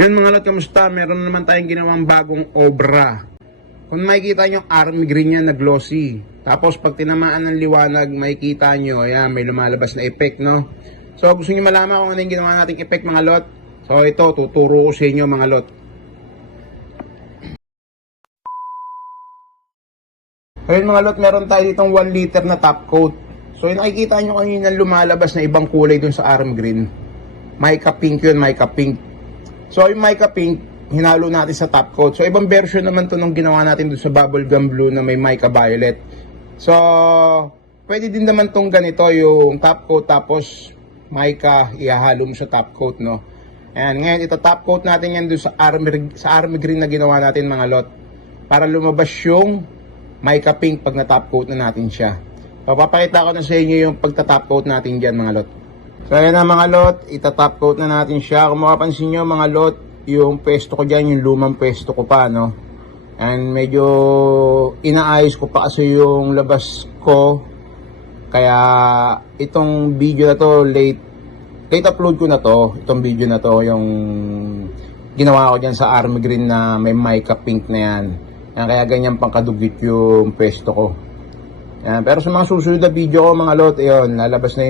Yun mga lot, kamusta? Meron naman tayong ginawang bagong obra. Kung makikita nyo, army green yan na glossy. Tapos pag tinamaan ng liwanag, makikita nyo, ayan, may lumalabas na effect, no? So gusto nyo malaman kung ano yung ginawa nating effect mga lot? So ito, tuturo ko sa inyo mga lot. Ayun mga lot, meron tayo ditong 1 liter na top coat. So yung nakikita nyo kanina lumalabas na ibang kulay dun sa army green. Mica pink yun, mica pink. So yung mica pink, hinalo natin sa top coat. So ibang version naman to nung ginawa natin dun sa bubble gum blue na may mica violet. So pwede din naman tong ganito, yung top coat tapos mica ihahalo mo sa top coat, no. Ayan, ngayon ito top coat natin yan dun sa army green na ginawa natin mga lot. Para lumabas yung mica pink pag na-top coat na natin siya. Papapakita ko na sa inyo yung pagta-top coat natin dyan mga lot. So ayan na mga lot, ita-top coat na natin siya. Kung makapansin nyo mga lot, yung pwesto ko dyan, yung lumang pwesto ko pa, no. And medyo inaayos ko pa kasi yung labas ko. Kaya itong video na to, late upload ko na to. Itong video na to, yung ginawa ko dyan sa army green na may mica pink na yan. Kaya ganyan pang kadugit yung pwesto ko. Yan. Pero sa mga susunod na video ko mga lot, ayun, lalabas na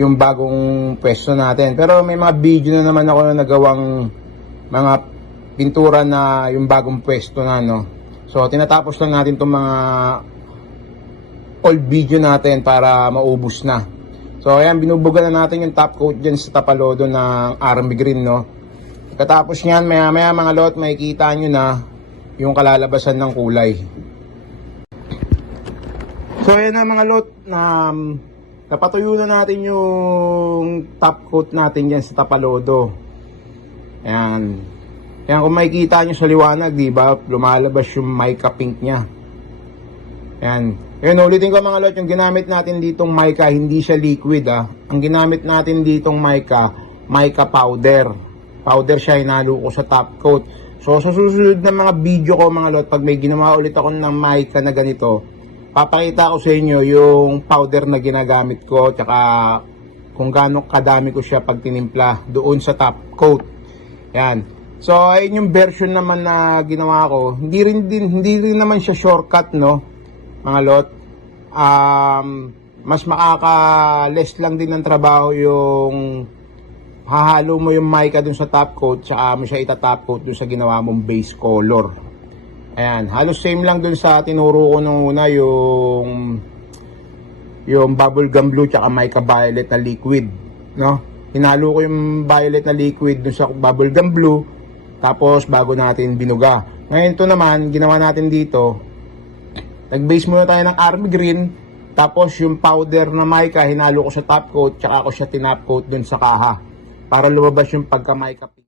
yung bagong pwesto natin. Pero may mga video na naman ako na nagawang mga pintura na yung bagong pwesto na, no. So tinatapos lang natin itong mga old video natin para maubos na. So ayan, binubugan na natin yung top coat dyan sa tapalodo ng army green, no. Katapos nyan, maya mga lot, makikita nyo na yung kalalabasan ng kulay. So ayan na mga lot, napatuyo na natin yung top coat natin dyan sa tapalodo. Ayan. Ayan, kung makikita nyo sa liwanag, diba, lumalabas yung mica pink nya. Ayan. Ayan, ulitin ko mga lot, yung ginamit natin ditong mica, hindi siya liquid ah. Ang ginamit natin ditong mica powder. Powder siya, hinalo ko sa top coat. So sa susunod na mga video ko mga lot, pag may ginawa ulit ako ng mica na ganito, papakita ko sa inyo yung powder na ginagamit ko, tsaka kung gaano kadami ko siya pag tinimpla doon sa top coat. Yan. So ayun yung version naman na ginawa ko. Hindi rin naman siya shortcut, no, mga lot. Mas makaka-less lang din ng trabaho yung hahalo mo yung mica dun sa top coat, tsaka mo siya ita-top coat dun sa ginawa mong base color. Ayan, halos same lang dun sa tinuro ko nung una, yung bubble gum blue tsaka mica violet na liquid, no. Hinalo ko yung violet na liquid dun sa bubble gum blue, tapos bago natin binuga. Ngayon to naman, ginawa natin dito, nag-base muna tayo ng army green, tapos yung powder na mica hinalo ko sa top coat, tsaka ko siya tinop coat dun sa kaha para lumabas yung pagka mica pink.